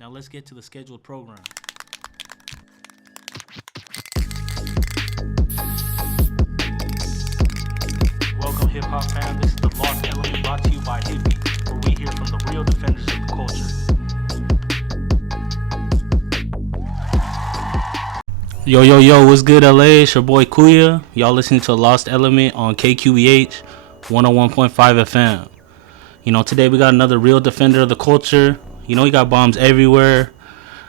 Now let's get to the scheduled program. Welcome hip-hop fam, this is the Lost Element brought to you by Hippie, where we hear from the real defenders of the culture. Yo, what's good LA? It's your boy Kuya. Y'all listening to Lost Element on KQEH 101.5 FM. You know, today we got another real defender of the culture. You know, we got bombs everywhere.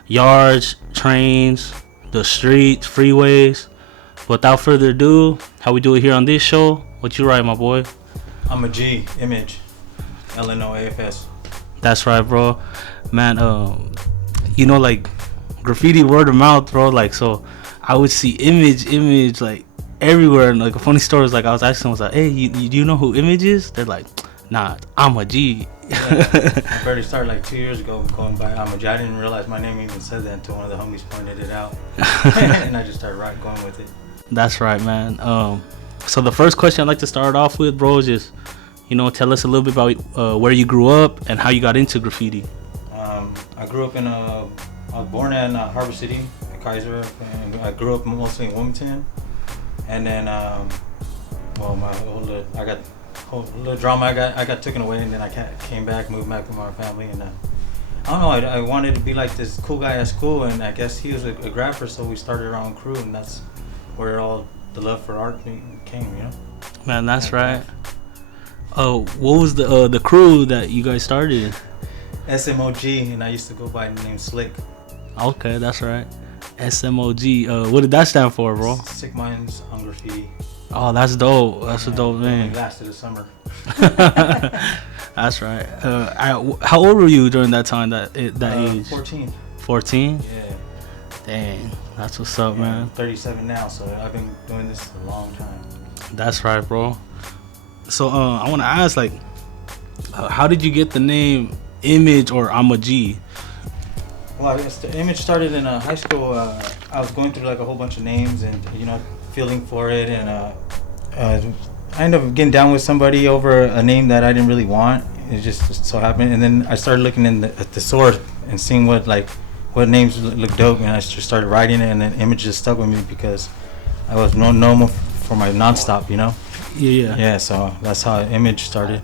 Yards, trains, the streets, freeways. Without further ado, how we do it here on this show? What you write, my boy? I'm a G, Image LNO AFS. That's right, bro. Man, you know, like, graffiti word of mouth, bro. Like, so I would see image, like, everywhere. And, like, a funny story was, like, I was asking, I was like, hey, do you know who Image is? They're like, nah, I'm a G. Yeah, I barely started like 2 years ago going by I'm a G. I didn't realize my name even said that until one of the homies pointed it out. And I just started going with it. That's right, man. So the first question I'd like to start off with, bro, is just, you know, tell us a little bit about where you grew up and how you got into graffiti. I grew up I was born in Harbor City, Kaiser, and I grew up mostly in Wilmington. And then, I got a little drama. I got taken away, and then I came back, moved back with my family, and I don't know. I wanted to be like this cool guy at school, and I guess he was a grapher, so we started our own crew, and that's where all the love for art came, you know. Man, that's right. Oh, what was the crew that you guys started? SMOG, and I used to go by the name Slick. Okay, that's right. SMOG. What did that stand for, bro? Sick Minds on Graffiti. Oh, that's dope. That's a dope name. It lasted a summer. That's right. How old were you during that time, that age? 14. 14? Yeah. Dang, that's what's up, man. I'm 37 now, so I've been doing this a long time. That's right, bro. So I want to ask, like, how did you get the name Image or I'm a G? Well, I guess the Image started in high school. I was going through like a whole bunch of names and, you know, feeling for it, and I ended up getting down with somebody over a name that I didn't really want. It just so happened, and then I started looking at the source and seeing what names look dope, and I just started writing it, and then Image just stuck with me because I was normal for my nonstop, you know. Yeah. So that's how Image started,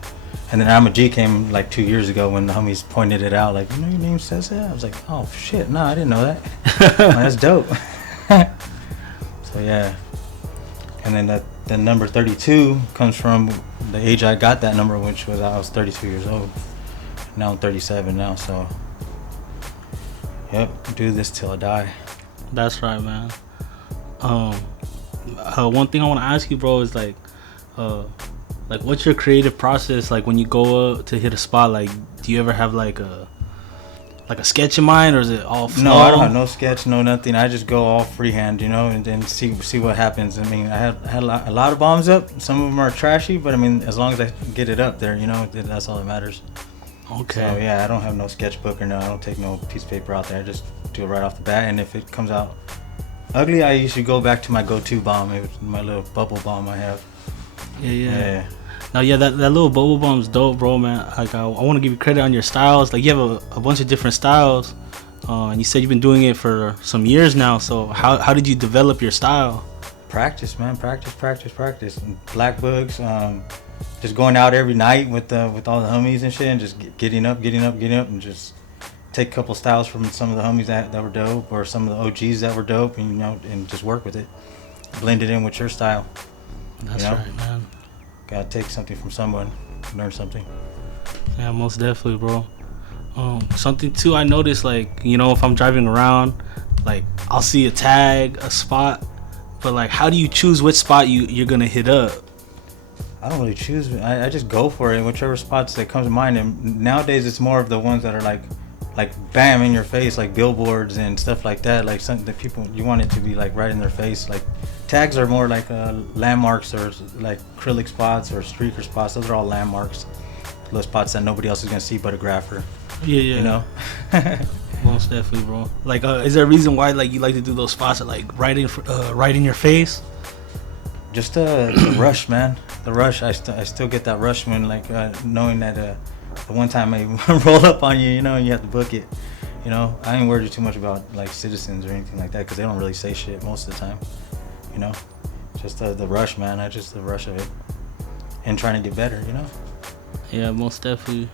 and then I'm a G came like 2 years ago when the homies pointed it out, like, you know, your name says that. I was like, oh shit, no, I didn't know that. Oh, that's dope. So yeah. And then the number 32 comes from the age I got that number, which was I was 32 years old. Now I'm 37 now, so yep, do this till I die. That's right, man. One thing I want to ask you, bro, is like what's your creative process like when you go up to hit a spot? Like, do you ever have like a sketch in mind, or is it all flow? No, I don't have no sketch, no nothing. I just go all freehand, you know, and then see what happens. I mean, I had a lot of bombs up. Some of them are trashy, but I mean, as long as I get it up there, you know, that's all that matters. Okay. So yeah, I don't have no sketchbook or no. I don't take no piece of paper out there. I just do it right off the bat, and if it comes out ugly, I usually go back to my go-to bomb. It was my little bubble bomb I have. Yeah. Now, yeah, that little bubble bomb's dope, bro, man. Like, I want to give you credit on your styles. Like, you have a bunch of different styles, and you said you've been doing it for some years now. So how did you develop your style? Practice, man. Practice. Black books. Just going out every night with all the homies and shit, and just getting up, and just take a couple styles from some of the homies that were dope, or some of the OGs that were dope, and, you know, and just work with it. Blend it in with your style. That's, you know? Right, man. Gotta take something from someone, learn something. Yeah, most definitely, bro. Something too I noticed, like, you know, if I'm driving around, like, I'll see a tag, a spot, but like, how do you choose which spot you're gonna hit up? I don't really choose. I just go for it, whichever spots that comes to mind. And nowadays it's more of the ones that are like bam in your face, like billboards and stuff like that. Like something that people, you want it to be like right in their face. Like tags are more like landmarks, or like acrylic spots or streaker spots. Those are all landmarks. Those spots that nobody else is gonna see but a grapher. Yeah. You know. Most definitely, bro. Like, is there a reason why like you like to do those spots that like right in your face? Just the rush, man. The rush. I still get that rush when like knowing that the one time I roll up on you, you know, and you have to book it. You know, I ain't worried too much about like citizens or anything like that because they don't really say shit most of the time. You know, just the rush, man. I just the rush of it and trying to get better. You know. Yeah, most definitely.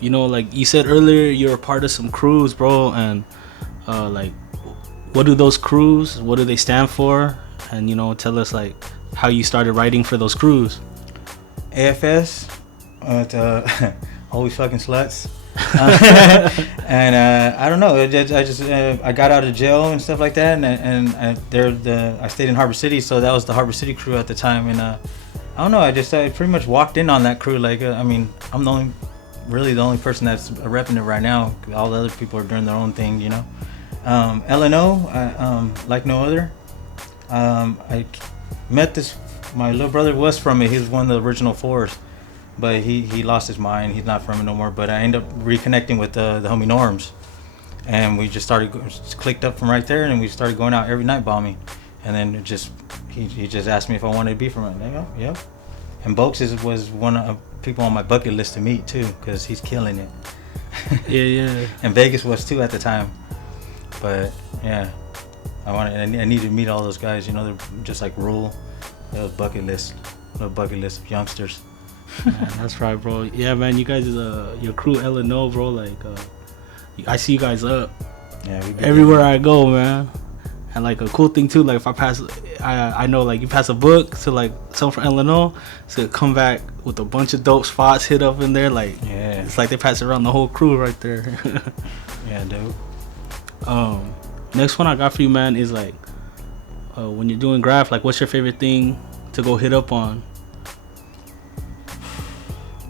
You know, like you said earlier, you're a part of some crews, bro, and like, what do those crews? What do they stand for? And you know, tell us like how you started writing for those crews. AFS, always fucking sluts. And I don't know. I got out of jail and stuff like that, and I stayed in Harbor City, so that was the Harbor City crew at the time. And I don't know. I pretty much walked in on that crew. Like I mean, I'm really the only person that's repping it right now. All the other people are doing their own thing, you know. LNO, like no other. I met my little brother was from it. He was one of the original fours, but he lost his mind. He's not from it no more. But I ended up reconnecting with the homie Norms, and we just clicked up from right there, and we started going out every night bombing. And then he just asked me if I wanted to be from it. I go, yep. And Boaks was one of people on my bucket list to meet too, because he's killing it. Yeah. And Vegas was too at the time. But yeah, I needed to meet all those guys. You know, they're just like Rule. That was bucket list of youngsters. Man, that's right, bro. Yeah, man, you guys your crew LNO, bro. Like, I see you guys up. Yeah, everywhere I go, man. And like a cool thing too, like if I pass, I know like you pass a book to like someone from Illinois, so come back with a bunch of dope spots hit up in there. Like, yeah, it's like they pass around the whole crew right there. Yeah, dude. Next one I got for you, man, is like when you're doing graph, like what's your favorite thing to go hit up on?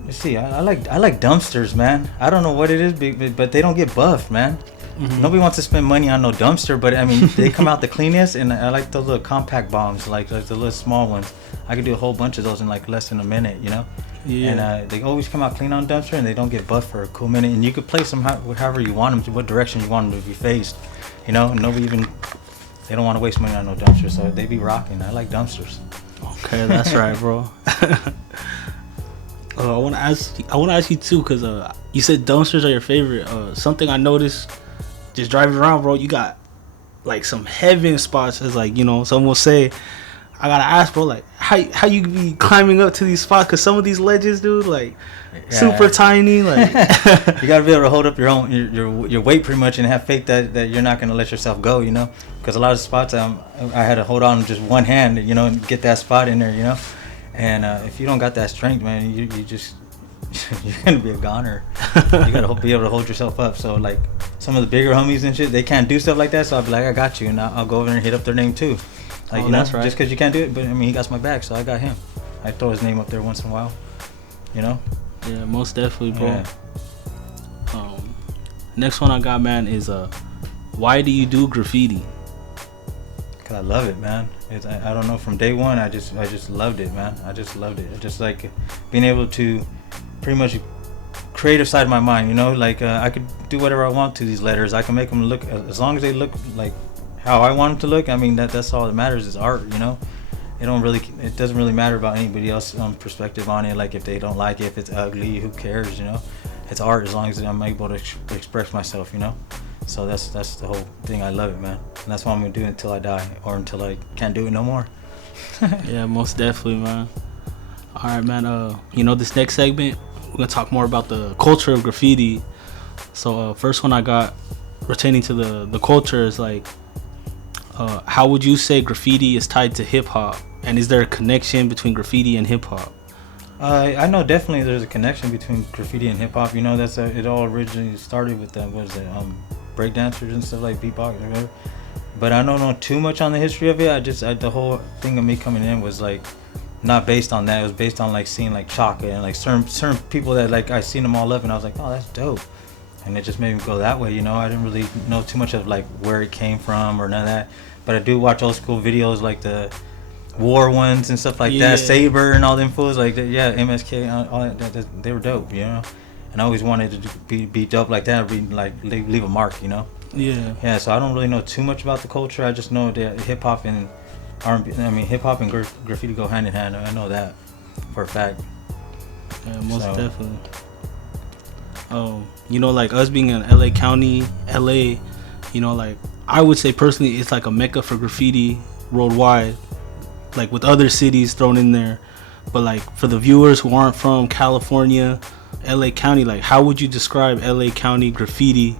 Let's see, I like dumpsters, man. I don't know what it is, but they don't get buffed, man. Mm-hmm. Nobody wants to spend money on no dumpster, but I mean they come out the cleanest, and I like the little compact bombs, like the little small ones. I could do a whole bunch of those in like less than a minute, you know. Yeah. And they always come out clean on dumpster, and they don't get buffed for a cool minute. And you could place them however you want them to, what direction you want them to be faced, you know. And they don't want to waste money on no dumpster, so they be rocking. I like dumpsters. Okay, that's right, bro. I want to ask you too, cause you said dumpsters are your favorite. Something I noticed just driving around, bro, you got like some heaven spots. As like, you know, someone will say, I gotta ask, bro, like how you be climbing up to these spots? Cause some of these ledges, dude, like super tiny. Like you gotta be able to hold up your weight pretty much, and have faith that you're not gonna let yourself go, you know. Cause a lot of spots I had to hold on with just one hand, you know, and get that spot in there, you know. And if you don't got that strength, man, you just you're gonna be a goner. You gotta be able to hold yourself up. So like some of the bigger homies and shit, they can't do stuff like that. So I'll be like, I got you, and I'll go over there and hit up their name too. Like, you know, right. Just because you can't do it, but I mean, he got my back, so I got him. I throw his name up there once in a while, you know. Yeah, most definitely, bro. Yeah. Next one I got, man, is why do you do graffiti? Cause I love it, man. I don't know, from day one I just loved it, man. I just loved it. Just like being able to pretty much creative side of my mind, you know, like I could do whatever I want to these letters. I can make them look, as long as they look like how I want them to look. I mean, that's all that matters is art, you know. It doesn't really matter about anybody else's perspective on it. Like if they don't like it, if it's ugly, who cares, you know. It's art as long as I'm able to express myself, you know. So that's the whole thing. I love it, man. And that's what I'm gonna do until I die, or until I can't do it no more. Yeah, most definitely, man. All right, man. You know, this next segment we're gonna talk more about the culture of graffiti. So first one I got pertaining to the culture is like, how would you say graffiti is tied to hip hop, and is there a connection between graffiti and hip hop? I know definitely there's a connection between graffiti and hip hop. You know, it all originally started with breakdancers and stuff, like beatbox or whatever. But I don't know too much on the history of it. The whole thing of me coming in was like not based on that. It was based on like seeing like Chaka and like certain people that like I seen them all up, and I was like, oh, that's dope. And it just made me go that way, you know. I didn't really know too much of like where it came from or none of that. But I do watch old school videos like the war ones and stuff like that, Saber and all them fools, like MSK, all that, they were dope, you know. And I always wanted to be dope like that, leave a mark, you know. Yeah. So I don't really know too much about the culture. I just know that hip hop and R&B, hip hop and graffiti go hand in hand. I know that for a fact. Yeah, most definitely. You know, like us being in LA County, LA, you know, like I would say personally, it's like a mecca for graffiti worldwide, like with other cities thrown in there. But like for the viewers who aren't from California, LA County, like how would you describe LA County graffiti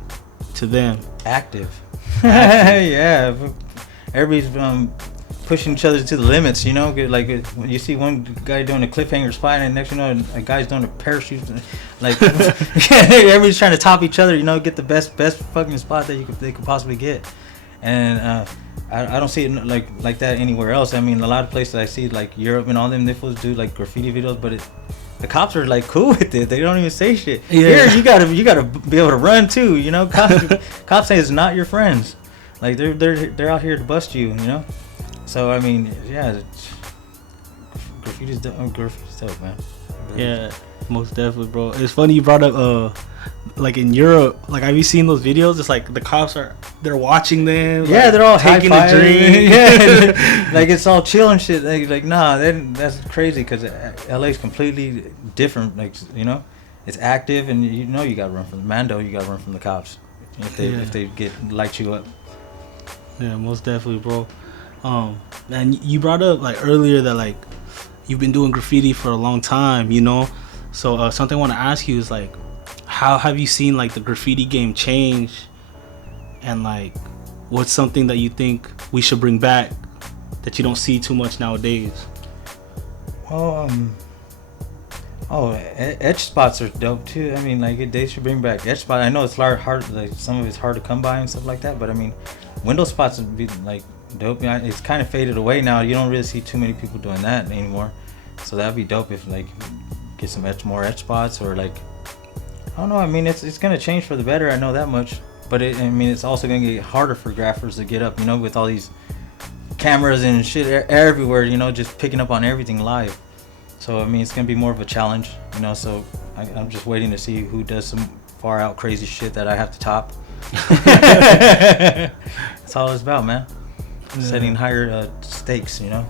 to them? Active. Yeah, everybody's pushing each other to the limits, you know. Like when you see one guy doing a cliffhanger spot, and next you know a guy's doing a parachute, like everybody's trying to top each other, you know, get the best fucking spot that they could possibly get. And I don't see it like that anywhere else. I mean, a lot of places I see, like Europe and all them, they fools do like graffiti videos, but the cops are like cool with it. They don't even say shit. Yeah. Here, you gotta be able to run too. You know, cops say it's not your friends. Like they're out here to bust you. You know. So I mean, yeah, graffiti's dope, man. Yeah, most definitely, bro. It's funny you brought up like in Europe, like have you seen those videos? It's like the cops they're watching them. Yeah, like, they're all taking a drink. Yeah, like it's all chill and shit. Like nah, that's crazy because LA's completely different. Like you know, it's active and you know you gotta run from the Mando. You gotta run from the cops if they light you up. Yeah, most definitely, bro. And you brought up like earlier that like you've been doing graffiti for a long time, you know. So something I want to ask you is like, how have you seen like the graffiti game change, and like what's something that you think we should bring back that you don't see too much nowadays? Well, etch spots are dope too. I mean, like they should bring back etch spots. I know it's hard, like some of it's hard to come by and stuff like that. But I mean, window spots would be like dope. Yeah, it's kind of faded away now. You don't really see too many people doing that anymore. So that'd be dope if like get some more etch spots or like I don't know. I mean, it's gonna change for the better. I know that much. But I mean, it's also gonna get harder for graphers to get up. You know, with all these cameras and shit everywhere. You know, just picking up on everything live. So I mean, it's gonna be more of a challenge. You know, so I'm just waiting to see who does some far out crazy shit that I have to top. That's all it's about, man. Yeah. Setting higher stakes, you know.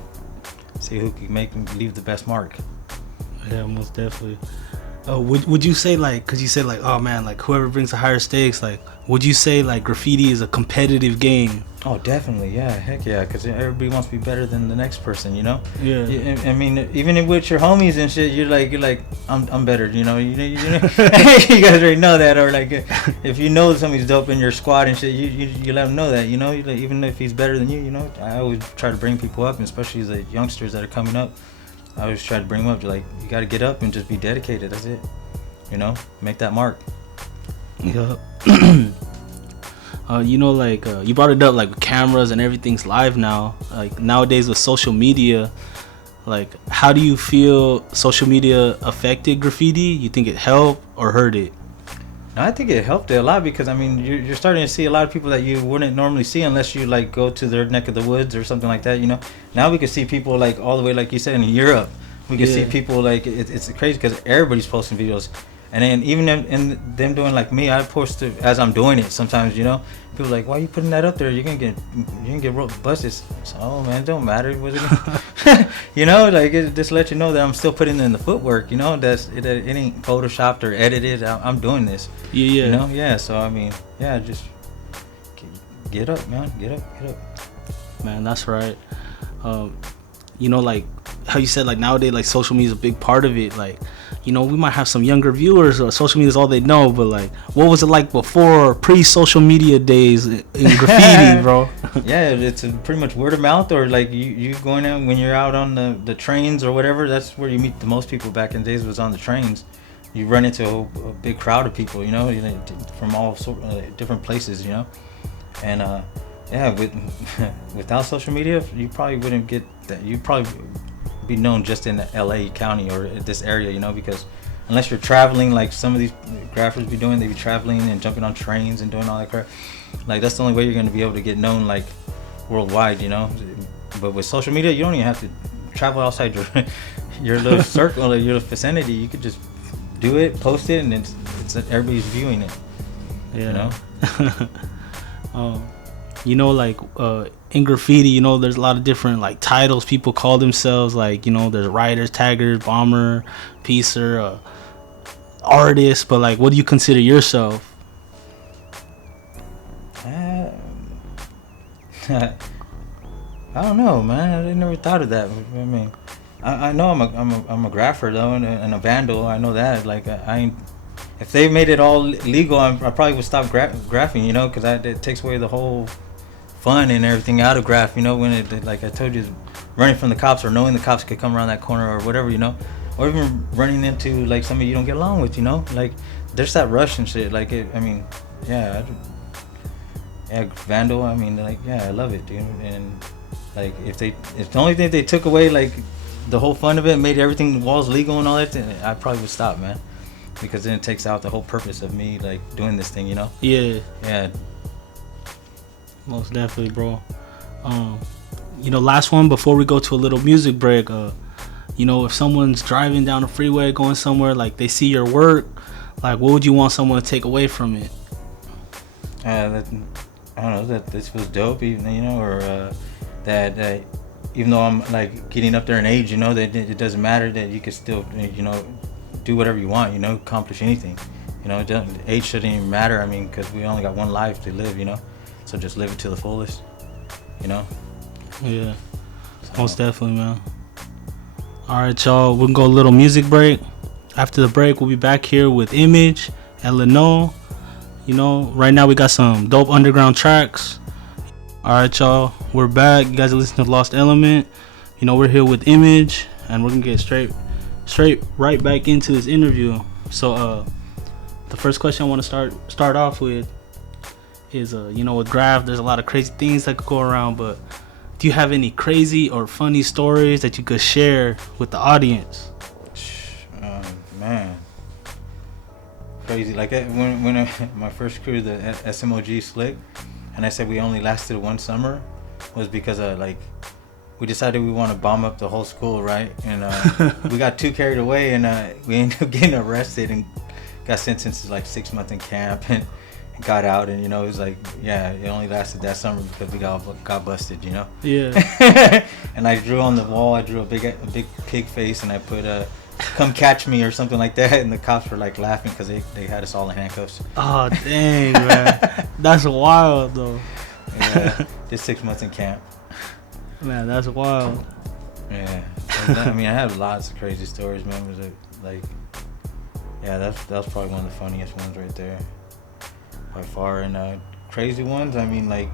See who can leave the best mark. Yeah, most definitely. Would you say like, cause you said like, oh man, like whoever brings the higher stakes, like, would you say like graffiti is a competitive game? Oh, definitely, yeah, heck yeah, cause everybody wants to be better than the next person, you know. Yeah. I mean, even with your homies and shit, you're like, I'm better, you know. You guys already know that, or like, if you know somebody's dope in your squad and shit, you let them know that, you know. Even if he's better than you, you know. I always try to bring people up, and especially the youngsters that are coming up. I always try to bring them up. Like, you got to get up and just be dedicated. That's it. You know, make that mark. Yeah. You know, like you brought it up, like with cameras and everything's live now. Like nowadays with social media, like how do you feel social media affected graffiti? You think it helped or hurt it? No, I think it helped it a lot because I mean you're starting to see a lot of people that you wouldn't normally see unless you like go to their neck of the woods or something like that. You know, now we can see people like all the way, like you said, in Europe. We can see people like it's crazy because everybody's posting videos, and then even in them doing like me, I post it as I'm doing it. Sometimes, you know, people are like, why are you putting that up there? You're gonna get busted. So, oh man, it don't matter. You know, like it just let you know that I'm still putting in the footwork. You know, that it ain't photoshopped or edited. I'm doing this. Yeah. You know, yeah. So I mean, yeah, just get up, man. Get up. Man, that's right. You know, like how you said, like nowadays, like social media is a big part of it. Like, you know, we might have some younger viewers or social media is all they know, but like, what was it like before pre-social media days in graffiti, bro? Yeah, it's pretty much word of mouth, or like you going out when you're out on the trains or whatever. That's where you meet the most people back in the days, was on the trains. You run into a big crowd of people, you know, from all different places, you know, and yeah, without social media, you probably wouldn't get that. You'd probably be known just in the LA County or this area, you know, because unless you're traveling, like some of these graphers be doing, they be traveling and jumping on trains and doing all that crap. Like that's the only way you're going to be able to get known like worldwide, you know. But with social media, you don't even have to travel outside your little circle or your vicinity. You could just do it, post it, and it's everybody's viewing it. Yeah. You know. You know, like in graffiti, you know, there's a lot of different like titles people call themselves. Like, you know, there's writers, taggers, bomber, piecer. artist, but like, what do you consider yourself? I don't know, man. I never thought of that. I mean, I know I'm a grapher though, and a vandal. I know that. Like I ain't. If they made it all legal, I probably would stop graphing, you know, because it takes away the whole fun and everything out of graph, you know, when it, like I told you, running from the cops or knowing the cops could come around that corner or whatever, you know, or even running into like somebody you don't get along with, you know, like there's that rush and shit. Like I mean, yeah, vandal. I mean, like yeah, I love it, dude. And like if the only thing they took away like the whole fun of it, made everything walls legal and all that, then I probably would stop, man. Because then it takes out the whole purpose of me like doing this thing, you know. Yeah. Yeah. Most definitely, bro. You know, last one before we go to a little music break. You know, if someone's driving down the freeway going somewhere, like they see your work, like what would you want someone to take away from it? I don't know, that this was dope, even, you know, or that even though I'm like getting up there in age, you know, that it doesn't matter, that you can still, you know, do whatever you want, you know, accomplish anything, you know. Age shouldn't even matter. I mean, because we only got one life to live, you know, so just live it to the fullest, you know. Yeah, so. Most definitely, man. All right, y'all, we can go a little music break. After the break, we'll be back here with Image LNO. You know, right now we got some dope underground tracks. All right, y'all, we're back. You guys are listening to Lost Element. You know, we're here with Image, and we're gonna get straight right back into this interview. So the first question I want to start off with is you know, with Graph there's a lot of crazy things that could go around, but do you have any crazy or funny stories that you could share with the audience? Man, crazy. Like when my first crew, the SMOG Slick, and I said we only lasted one summer, was because like we decided we want to bomb up the whole school, right? And we got too carried away, and we ended up getting arrested and got sentenced to like 6 months in camp, and got out. And you know, it was like, yeah, it only lasted that summer because we got busted, you know. Yeah. And I drew on the wall, I drew a big pig face, and I put "come catch me" or something like that, and the cops were like laughing because they had us all in handcuffs. Oh dang, man. That's wild though. Yeah, just 6 months in camp. Man, that's wild. Yeah, I mean, I have lots of crazy stories, man. Was it like, yeah, that was probably one of the funniest ones right there, by far. And crazy ones, I mean, like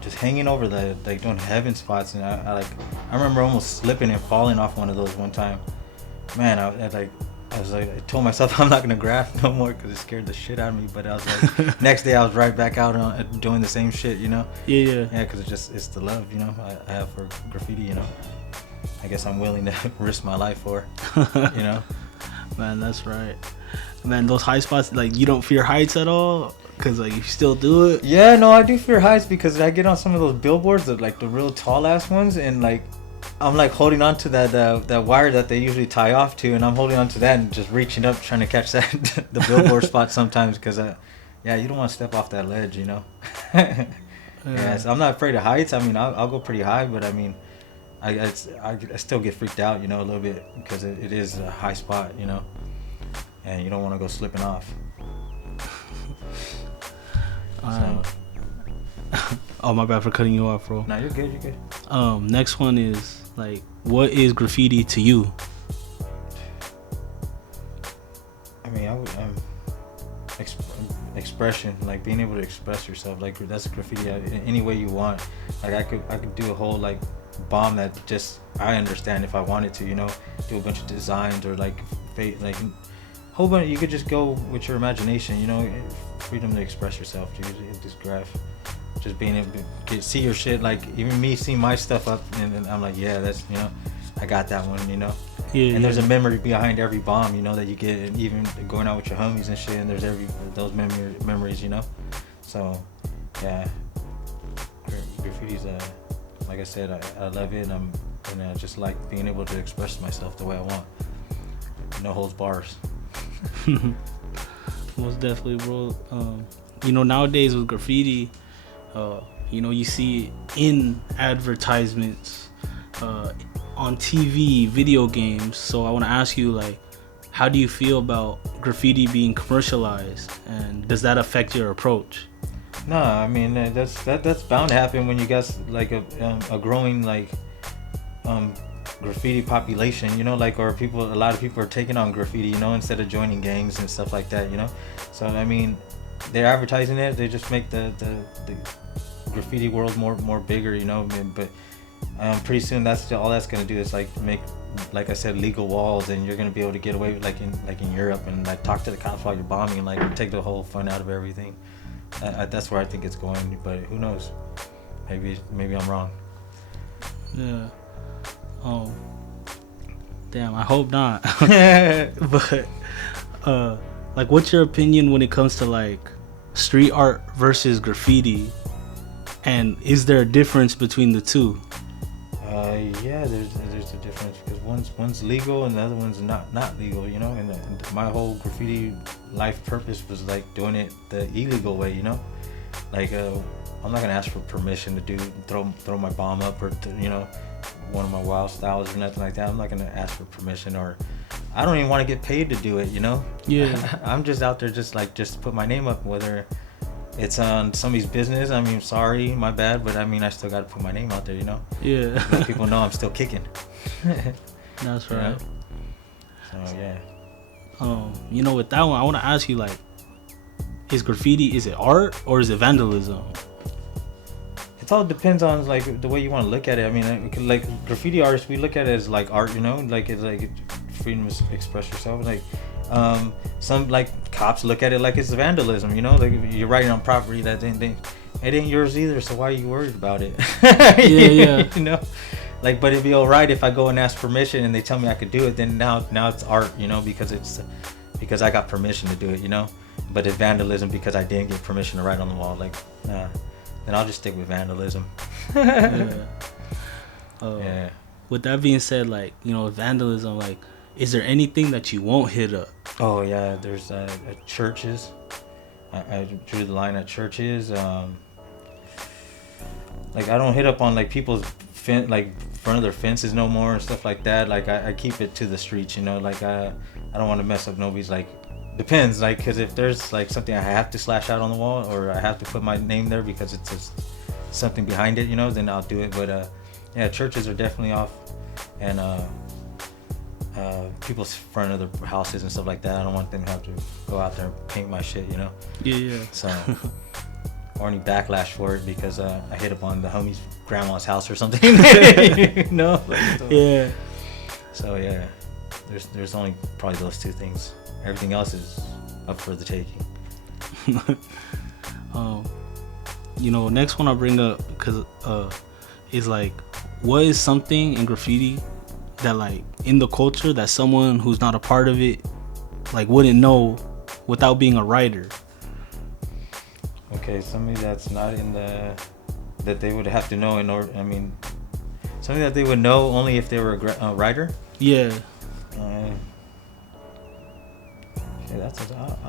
just hanging over the like doing heaven spots, and I remember almost slipping and falling off one of those one time. Man, I told myself I'm not gonna graph no more because it scared the shit out of me. But I was like, next day I was right back out doing the same shit, you know. Yeah. Yeah, because it's the love, you know, I have for graffiti, you know. I guess I'm willing to risk my life for, you know. Man, that's right. Man, those high spots, like you don't fear heights at all, because like you still do it. Yeah, no, I do fear heights because I get on some of those billboards, like the real tall ass ones, and like I'm like holding on to that wire that they usually tie off to, and I'm holding on to that and just reaching up trying to catch that the billboard spot sometimes because yeah, you don't want to step off that ledge, you know. Yeah, so I'm not afraid of heights. I mean, I'll go pretty high, but I mean, I still get freaked out, you know, a little bit because it is a high spot, you know, and you don't want to go slipping off. Oh, my bad for cutting you off, bro. No, you're good. Next one is like, what is graffiti to you? I mean, expression, like being able to express yourself, like that's graffiti in any way you want. Like I could do a whole like bomb that just I understand if I wanted to, you know, do a bunch of designs or like whole bunch. You could just go with your imagination, you know, freedom to express yourself, dude. Just graph, just being able to see your shit. Like even me seeing my stuff up, and I'm like, yeah, that's, you know, I got that one, you know. Yeah, and there's a memory behind every bomb, you know, that you get, and even going out with your homies and shit, and there's those memories, you know. So yeah, graffiti's like I said, I love it, and I just like being able to express myself the way I want. No holds bars. Most definitely, bro. You know, nowadays with graffiti, you know, you see it in advertisements, on TV, video games. So I want to ask you, like, how do you feel about graffiti being commercialized, and does that affect your approach? No, I mean that's bound to happen when you got like a growing like graffiti population, you know, like, or a lot of people are taking on graffiti, you know, instead of joining gangs and stuff like that, you know. So I mean, they're advertising it, they just make the graffiti world more bigger, you know. But pretty soon that's all that's gonna do is like make, like I said, legal walls, and you're gonna be able to get away with like in Europe and like talk to the cops while you're bombing and like take the whole fun out of everything. That's where I think it's going, but who knows? Maybe I'm wrong. Yeah. Damn, I hope not. But like, what's your opinion when it comes to like street art versus graffiti, and is there a difference between the two? Yeah, there's a difference, because one's legal and the other one's not legal, you know. And my whole graffiti life purpose was like doing it the illegal way, you know. Like I'm not gonna ask for permission to throw my bomb up, or you know, one of my wild styles or nothing like that. I'm not gonna ask for permission, or I don't even want to get paid to do it, you know. Yeah. I'm just out there just to put my name up, whether it's on somebody's business. I mean, sorry, my bad, but I mean, I still got to put my name out there, you know. Yeah. Let people know I'm still kicking. That's right. So yeah. You know, with that one, I want to ask you, like, is graffiti, is it art or is it vandalism? It all depends on like the way you want to look at it. I mean, like graffiti artists, we look at it as like art, you know, like it's like freedom to express yourself. Like some like cops look at it like it's vandalism, you know, like you're writing on property that it ain't yours either, so why are you worried about it? Yeah. You know, like, but it'd be all right if I go and ask permission and they tell me I could do it, then now it's art, you know, because I got permission to do it, you know. But it's vandalism because I didn't get permission to write on the wall. Like, nah, then I'll just stick with vandalism. Yeah. Yeah. With that being said, like, you know, vandalism, like, is there anything that you won't hit up? Oh yeah, there's churches. I drew the line at churches. Like, I don't hit up on like people's like front of their fences no more and stuff like that. Like, I keep it to the streets, you know. Like, I don't want to mess up nobody's, like, depends, like, because if there's like something I have to slash out on the wall, or I have to put my name there because it's just something behind it, you know, then I'll do it. But yeah, churches are definitely off, and people's front of their houses and stuff like that, I don't want them to have to go out there and paint my shit, you know. Yeah. So or any backlash for it because I hit up on the homie's grandma's house or something. You know? Yeah. So yeah, there's only probably those two things. Everything else is up for the taking. You know, next one I'll bring up, because is like, what is something in graffiti that, like, in the culture that someone who's not a part of it, like, wouldn't know without being a writer? Okay, somebody that's not in that they would have to know in order. I mean, something that they would know only if they were a writer. Yeah. I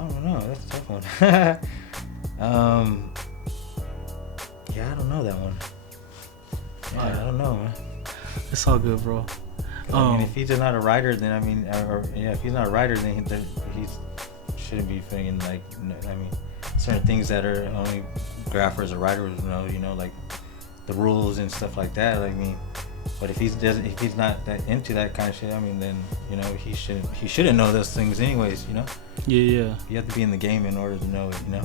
don't know. That's a tough one. Yeah, I don't know that one. Yeah, I don't know, man. It's all good, bro. I mean, if he's not a writer, then if he's not a writer, then he shouldn't be thinking like. I mean, certain things that are only graphers or writers know, you know, like the rules and stuff like that. I mean, but if he's not that into that kind of shit, I mean, then, you know, he shouldn't know those things anyways, you know. Yeah. You have to be in the game in order to know it, you know.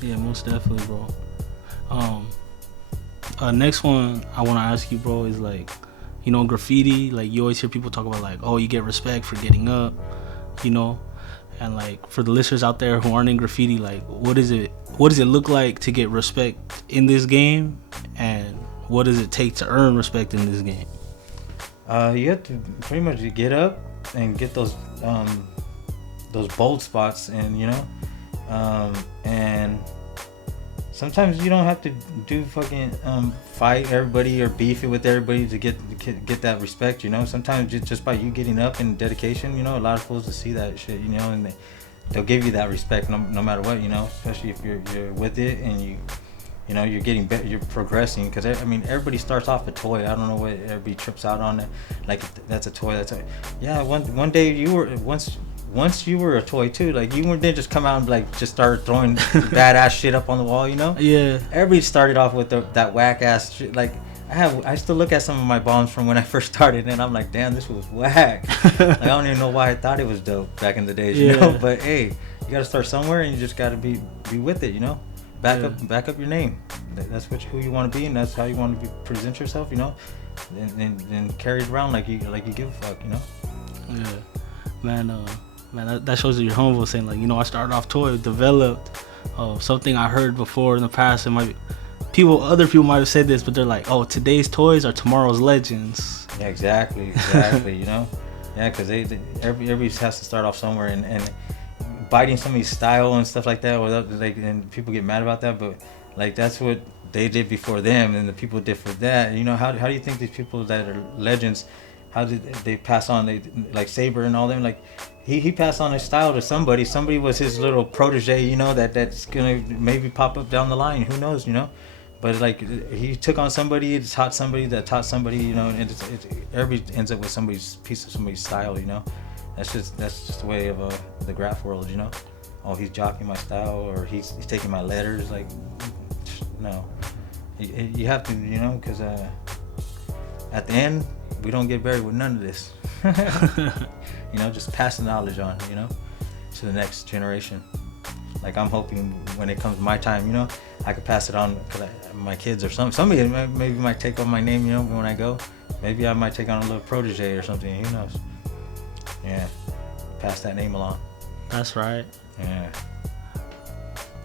Yeah, most definitely, bro. Next one I want to ask you, bro, is like, you know, graffiti, like, you always hear people talk about like, oh, you get respect for getting up, you know. And like, for the listeners out there who aren't in graffiti, like, what does it look like to get respect in this game, and what does it take to earn respect in this game? You have to pretty much get up and get those bold spots, and you know, and sometimes you don't have to do fucking fight everybody or beef it with everybody to get that respect, you know. Sometimes just by you getting up and dedication, you know, a lot of fools to see that shit, you know, and they'll give you that respect no matter what, you know, especially if you're with it and You know, you're getting better, you're progressing. Because I mean, everybody starts off a toy. I don't know what everybody trips out on it. Like that's a toy. Yeah. One day you were once you were a toy too. Like you didn't just come out and like just start throwing badass shit up on the wall. You know? Yeah. Everybody started off with that whack ass shit. Like I still look at some of my bombs from when I first started, and I'm like, damn, this was whack. Like, I don't even know why I thought it was dope back in the days. You know? But hey, you gotta start somewhere, and you just gotta be with it. You know? Back up your name. That's who you want to be, and that's how you want to present yourself. You know, and carry it around like you give a fuck. You know. Yeah, man. That shows that you're humble. Saying like, you know, I started off toy, developed. Something I heard before in the past. It might be, other people might have said this, but they're like, oh, today's toys are tomorrow's legends. Yeah, exactly. You know. Yeah, because everybody has to start off somewhere, and biting somebody's style and stuff like that, and people get mad about that, but like that's what they did before them, and the people did for that. You know, how do you think these people that are legends, how did they pass on? They like Saber and all them, like he passed on his style to somebody. Somebody was his little protege, you know, that's gonna maybe pop up down the line. Who knows, you know? But like he took on somebody, taught somebody that taught somebody, you know, and everybody ends up with somebody's piece of somebody's style, you know. That's just the way of the graph world, you know. Oh, he's jockeying my style, or he's taking my letters. Like, no, you have to, you know, because at the end we don't get buried with none of this. You know, just pass the knowledge on, you know, to the next generation. Like I'm hoping when it comes my time, you know, I could pass it on because my kids or somebody maybe might take on my name, you know, when I go. Maybe I might take on a little protege or something. Who knows? Yeah, pass that name along. That's right.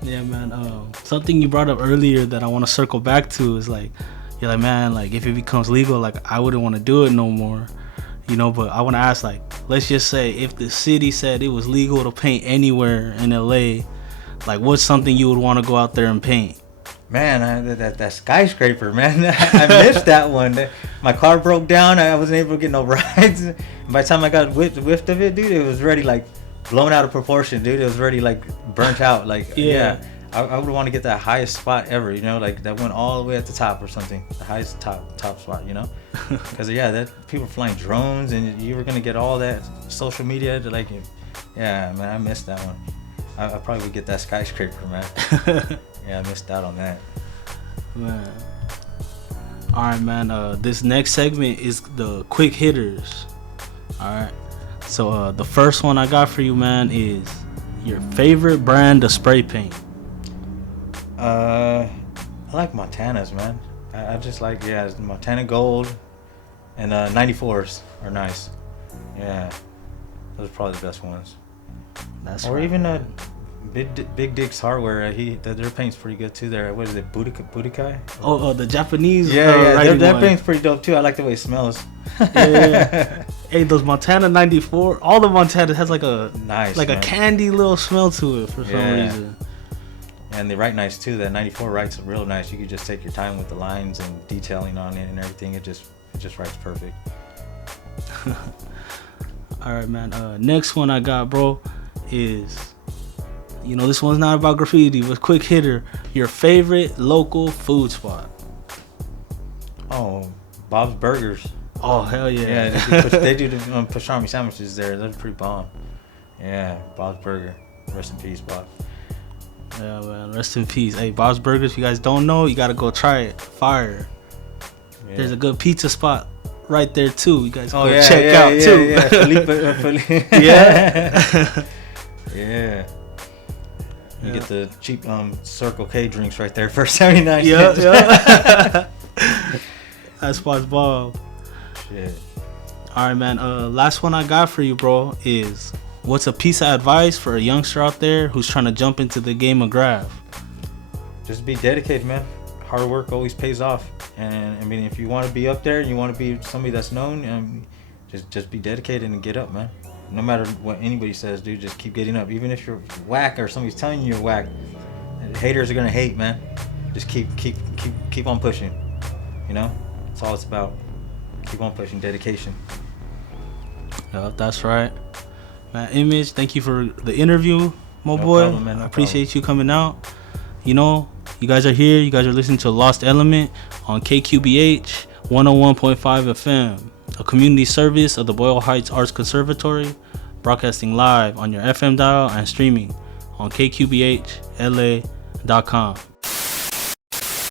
Yeah, man. Something you brought up earlier that I want to circle back to is like, you're like, man, like if it becomes legal, like I wouldn't want to do it no more, you know. But I want to ask, like, let's just say if the city said it was legal to paint anywhere in LA, like what's something you would want to go out there and paint? Man, that skyscraper, man. I missed that one. My car broke down. I wasn't able to get no rides. By the time I got whiffed of it, dude, it was already like blown out of proportion, dude. It was already like burnt out. Like, yeah. I would want to get that highest spot ever, you know, like that went all the way at the top or something. The highest top spot, you know? Because, yeah, that people flying drones, and you were going to get all that social media to like, yeah, man, I missed that one. I probably would get that skyscraper, man. Yeah, I missed out on that. Man. All right, man. This next segment is the quick hitters. All right. So the first one I got for you, man, is your favorite brand of spray paint. I like Montana's, man. I just like, Montana Gold and 94s are nice. Yeah, those are probably the best ones. That's or right, even Big Dick's Hardware. Their paint's pretty good too. There, what is it, Budokai? Oh, the Japanese. Their paint's pretty dope too. I like the way it smells. Yeah. Hey, those Montana 94. All the Montana has like a man. a candy little smell to it for some reason. And they write nice too. That 94 writes real nice. You could just take your time with the lines and detailing on it and everything. It just writes perfect. All right, man. Next one I got, bro, is, you know, this one's not about graffiti, but quick hitter. Your favorite local food spot? Oh, Bob's Burgers. Oh, hell yeah. Yeah, they do the pastrami sandwiches there. They're pretty bomb. Yeah, Bob's Burger. Rest in peace, Bob. Yeah, man. Rest in peace. Hey, Bob's Burgers, if you guys don't know, you got to go try it. Fire. Yeah. There's a good pizza spot right there, too. You guys go check out, too. Yeah, Felipe. Yeah. Yeah. You get the cheap Circle K drinks right there for 79 cents. Yeah. That spot's Bob. Shit. All right, man. Last one I got for you, bro, is what's a piece of advice for a youngster out there who's trying to jump into the game of graph? Just be dedicated, man. Hard work always pays off. And I mean, if you want to be up there and you want to be somebody that's known, just be dedicated and get up, man. No matter what anybody says, dude, just keep getting up. Even if you're whack or somebody's telling you you're whack, haters are gonna hate, man. Just keep on pushing. You know, that's all it's about. Keep on pushing, dedication. Yep, that's right. Man, Image, thank you for the interview, my boy. Problem, man, I appreciate you coming out. You know, You guys are here. You guys are listening to Lost Element on KQBH 101.5 FM, a community service of the Boyle Heights Arts Conservatory, broadcasting live on your FM dial and streaming on kqbhla.com.